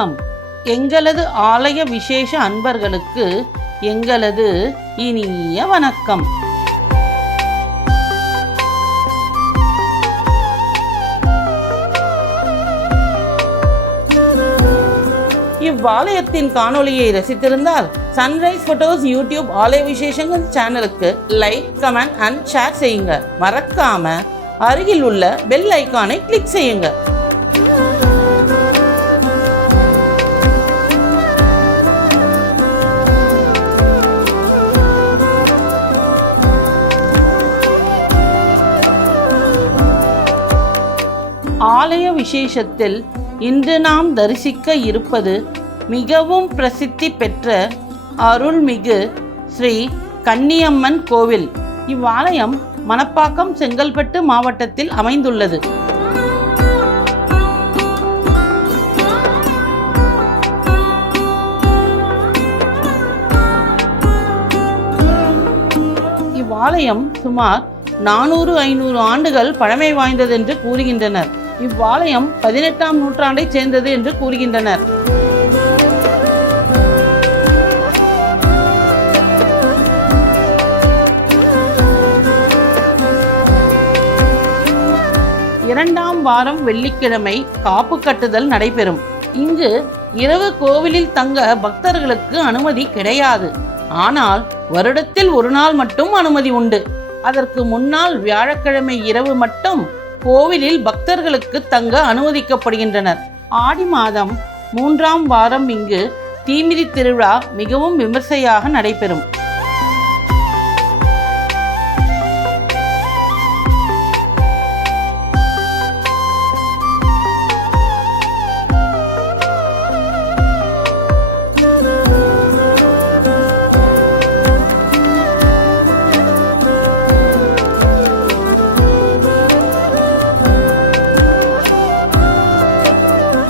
வணக்கம். எங்களது ஆலய விசேஷ அன்பர்களுக்கு எங்களது இனிய வணக்கம். இவ்வாலயத்தின் காணொளியை ரசித்திருந்தால் சன்ரைஸ் போட்டோஸ் யூடியூப் ஆலய விசேஷங்கள் சேனலுக்கு லைக், கமெண்ட் அண்ட் ஷேர் செய்யுங்க. மறக்காம அருகில் உள்ள பெல் ஐகானை கிளிக் செய்யுங்க. ஆலய விசேஷத்தில் இன்று நாம் தரிசிக்க இருப்பது மிகவும் பிரசித்தி பெற்ற அருள்மிகு ஸ்ரீ கன்னியம்மன் கோவில். இவ்வாலயம் மணப்பாக்கம், செங்கல்பட்டு மாவட்டத்தில் அமைந்துள்ளது. இவ்வாலயம் சுமார் 400-500 ஆண்டுகள் பழமை வாய்ந்ததென்று கூறுகின்றனர். இவ்வாலயம் 18ஆம் நூற்றாண்டைச் சேர்ந்தது என்று கூறுகின்றனர். இரண்டாம் வாரம் வெள்ளிக்கிழமை காப்பு கட்டுதல் நடைபெறும். இங்கு இரவு கோவிலில் தங்க பக்தர்களுக்கு அனுமதி கிடையாது. ஆனால் வருடத்தில் ஒரு நாள் மட்டும் அனுமதி உண்டு. அதற்கு முன்னால் வியாழக்கிழமை இரவு மட்டும் கோவிலில் பக்தர்களுக்கு தங்க அனுமதிக்கப்படுகின்றனர். ஆடி மாதம் 3ஆம் வாரம் இங்கு தீமிதி திருவிழா மிகவும் விமர்சையாக நடைபெறும்.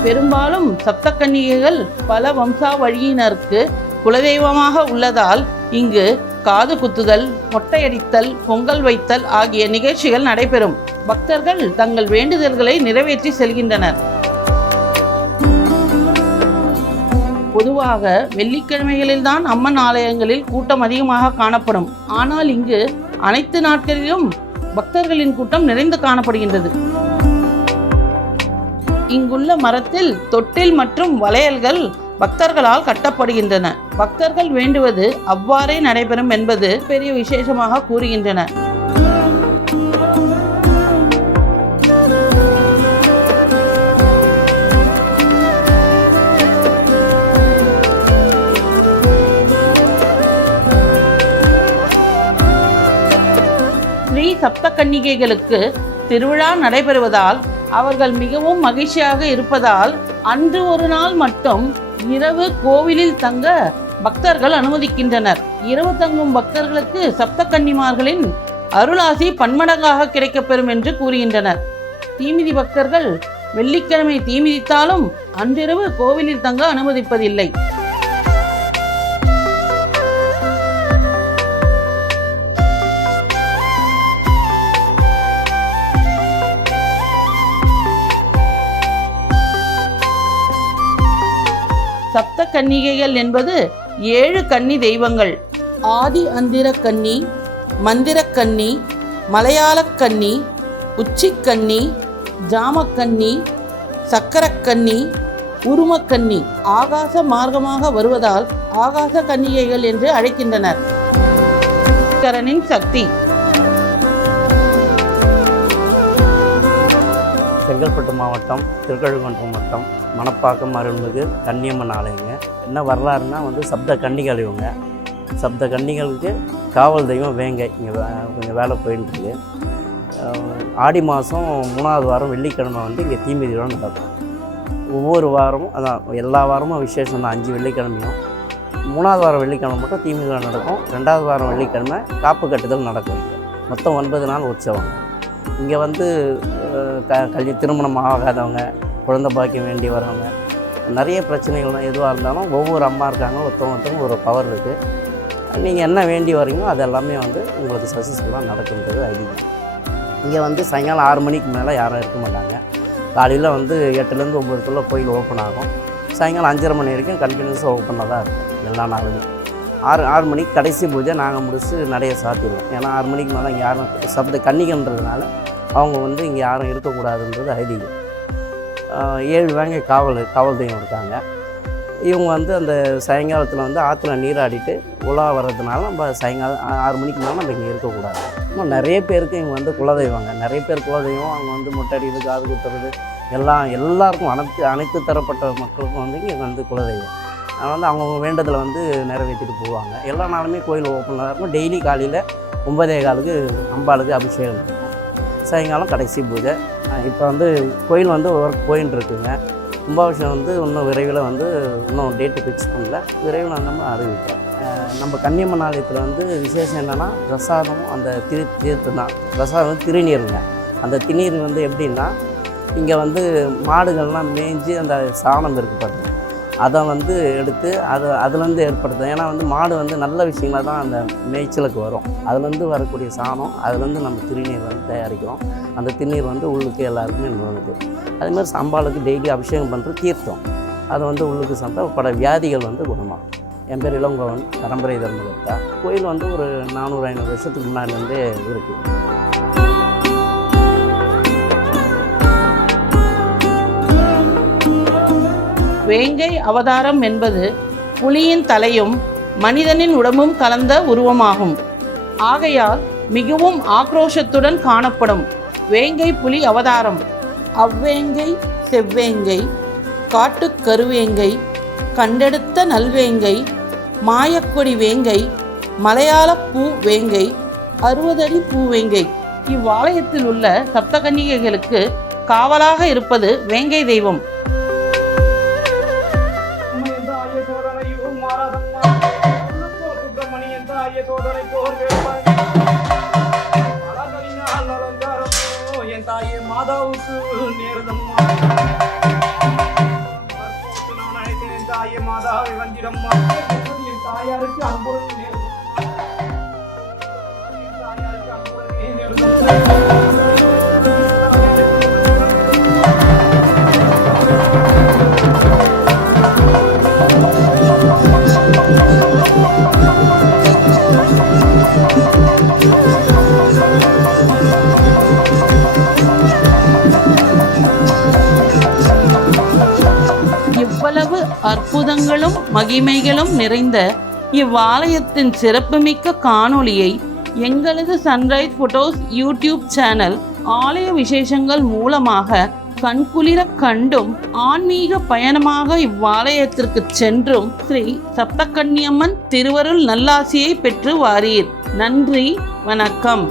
பெரும்பாலும் சப்தகன்னிகைகள் பல வம்சாவழியினருக்கு குலதெய்வமாக உள்ளதால் இங்கு காது குத்துதல், மொட்டையடித்தல், பொங்கல் வைத்தல் ஆகிய நிகழ்ச்சிகள் நடைபெறும். பக்தர்கள் தங்கள் வேண்டுதல்களை நிறைவேற்றி செல்கின்றனர். பொதுவாக வெள்ளிக்கிழமைகளில்தான் அம்மன் ஆலயங்களில் கூட்டம் அதிகமாக காணப்படும். ஆனால் இங்கு அனைத்து நாட்களிலும் பக்தர்களின் கூட்டம் நிறைந்து காணப்படுகின்றது. இங்குள்ள மரத்தில் தொட்டில் மற்றும் வளையல்கள் பக்தர்களால் கட்டப்படுகின்றன. பக்தர்கள் வேண்டுவது அவ்வாறே நடைபெறும் என்பது பெரிய விசேஷமாக கூறுகின்றன. ஸ்ரீ சப்தகன்னிகைகளுக்கு திருவிழா நடைபெறுவதால் அவர்கள் மிகவும் மகிழ்ச்சியாக இருப்பதால் அன்று ஒரு நாள் மட்டும் இரவு கோவிலில் தங்க பக்தர்கள் அனுமதிக்கின்றனர். இரவு தங்கும் பக்தர்களுக்கு சப்தகன்னிமார்களின் அருளாசி பன்மடங்காக கிடைக்கப்பெறும் என்று கூறுகின்றனர். தீமிதி பக்தர்கள் வெள்ளிக்கிழமை தீமிதித்தாலும் அன்றிரவு கோவிலில் தங்க அனுமதிப்பதில்லை. சப்த கன்னிகைகள் என்பது 7 கன்னி தெய்வங்கள். ஆதி அந்திர கன்னி, மந்திரக்கன்னி, மலையாளக்கன்னி, உச்சிக்கன்னி, ஜாமக்கன்னி, சக்கரக்கன்னி, உருமக்கன்னி. ஆகாச மார்க்கமாக வருவதால் ஆகாச கன்னிகைகள் என்று அழைக்கின்றனர். கரனின் சக்தி. செங்கல்பட்டு மாவட்டம், திருக்கழுக்குன்றம் வட்டம், மணப்பாக்கம் அருள்மிகு கன்னியம்மன் ஆலயங்க. என்ன வரலாறுனா சப்த கன்னிகள். இவங்க சப்த கன்னிகளுக்கு காவல் தெய்வம் வேங்கை. இங்கே கொஞ்சம் வேலை போயிட்டுருக்கு. ஆடி மாதம் 3ஆவது வாரம் வெள்ளிக்கிழமை இங்கே தீமிதியோடு நடக்கும். ஒவ்வொரு வாரமும் அதான் எல்லா வாரமும் விசேஷம் தான். 5 வெள்ளிக்கிழமையும் 3ஆவது வாரம் வெள்ளிக்கிழமை மட்டும் தீமிதியோடு நடக்கும். 2ஆவது வாரம் வெள்ளிக்கிழமை காப்பு கட்டுதல் நடக்கும். மொத்தம் 9 நாள் உற்சவம். இங்கே திருமணம் ஆகாதவங்க, குழந்தை பாக்கியம் வேண்டி வரவங்க, நிறைய பிரச்சனைகள் எதுவாக இருந்தாலும் ஒவ்வொரு அம்மா இருக்காங்க, ஒருத்தவங்க ஒரு பவர் இருக்குது. நீங்கள் என்ன வேண்டி வரீங்களோ அது எல்லாமே உங்களுக்கு சக்ஸஸ்ஃபுல்லாக நடக்குன்றது ஐதீகம். இங்கே சாயங்காலம் 6 மணிக்கு மேலே யாரும் இருக்க மாட்டாங்க. காலையில் 8லேருந்து 9க்குள்ளே கோயில் ஓப்பன் ஆகும். சாயங்காலம் 5:30 மணி வரைக்கும் கண்டினியூஸாக ஓப்பனாக தான் இருக்கும் எல்லா நாளுமே. 6 மணிக்கு கடைசி பூஜை நாங்கள் முடிச்சு நடைய சாத்திடுவோம். ஏன்னா 6 மணிக்கு மேலே இங்கே யாரும் சப்த கன்னிகன்றதுனால அவங்க வந்து இங்கே யாரும் இருக்கக்கூடாதுன்றது ஐதீகம். 7 வேங்கை காவல் தெய்வம் இருக்காங்க. இவங்க வந்து அந்த சாயங்காலத்தில் வந்து ஆற்றுல நீராடிட்டு உலா வர்றதுனால நம்ம சாயங்காலம் 6 மணிக்கு மேலே நம்ம இங்கே இருக்கக்கூடாது. இன்னும் நிறைய பேருக்கு இங்கே வந்து குலதெய்வங்க, நிறைய பேர் குலதெய்வம். அவங்க வந்து மொட்டடிது, காது குத்துறது எல்லாருக்கும் அனைத்து தரப்பட்ட மக்களுக்கும் வந்து இங்கே வந்து குலதெய்வம். வந்து அவங்கவுங்க வேண்டதில் வந்து நிறைவேற்றிட்டு போவாங்க. எல்லா நாளுமே கோயில் ஓப்பனாக இருக்கும். டெய்லி காலையில் 9:15க்கு அம்பாளுக்கு அபிஷேகம் இருக்கும். சாயங்காலம் கடைசி பூஜை. இப்போ வந்து கோயில் வந்து ஒர்க் போயின்னு இருக்குங்க. கும்பாபிஷேகம் வந்து இன்னும் விரைவில் வந்து இன்னும் டேட்டு ஃபிக்ஸ் பண்ணல, விரைவில் நம்ம அறிவிப்போம். நம்ம கன்னியம்மன் ஆலயத்தில் வந்து விசேஷம் என்னென்னா பிரசாதம் அந்த தீர்த்தம் தான். பிரசாதம் திருநீருங்க. அந்த திருநீர் வந்து எப்படின்னா இங்கே வந்து மாடுகள்லாம் மேய்ஞ்சி அந்த சாணம் இருக்குது பாருங்க, அதை வந்து எடுத்து அதுலேருந்து ஏற்படுத்தும். ஏன்னா வந்து மாடு வந்து நல்ல விஷயங்களாக தான் அந்த மேய்ச்சலுக்கு வரும். அதுலேருந்து வரக்கூடிய சாணம், அதுலேருந்து நம்ம திருநீர் வந்து தயாரிக்கிறோம். அந்த திருநீர் வந்து உள்ளுக்கு எல்லாருக்குமே நுழையுது. அதேமாதிரி அம்பாளுக்கு டெய்லி அபிஷேகம் பண்ணுற தீர்த்தம், அதை வந்து உள்ளுக்கு சாப்பிட்டா பல வியாதிகள் வந்து குணமாகும். என் பேர் இளங்கோவன், பரம்பரை தர்மகர்த்தா. கோயில் வந்து ஒரு 400-500 வருஷத்துக்கு முன்னாடிலேருந்தே இருக்குது. வேங்கை அவதாரம் என்பது புலியின் தலையும் மனிதனின் உடம்பும் கலந்த உருவமாகும். ஆகையால் மிகவும் ஆக்ரோஷத்துடன் காணப்படும் வேங்கை புலி அவதாரம். அவ்வேங்கை செவ்வேங்கை, காட்டுக் கருவேங்கை, கண்டெடுத்த நல்வேங்கை, மாயக்கொடி வேங்கை, மலையாள பூ வேங்கை, 60 அடி பூவேங்கை. இவ்வாலயத்தில் உள்ள சப்தகன்னிகைகளுக்கு காவலாக இருப்பது வேங்கை தெய்வம். மாதாவுக்கு நேரதம்மா, தாயே மாதாவை வந்திடம்மா, என் தாயாருக்கு அன்புடன் நேரதம்மா, என் தாயாருக்கு அன்புடன் நேரதம்மா. இவ்வளவு அற்புதங்களும் மகிமைகளும் நிறைந்த இவ்வாலயத்தின் சிறப்புமிக்க காணொளியை எங்களது சன்ரைஸ் ஃபோட்டோஸ் யூடியூப் சேனல் ஆலய விசேஷங்கள் மூலமாக கண்குளிர கண்டும் ஆன்மீக பயணமாக இவ்வாலயத்திற்கு சென்றும் ஸ்ரீ சப்தகன்னியம்மன் திருவருள் நல்லாசியை பெற்று வாரீர். நன்றி, வணக்கம்.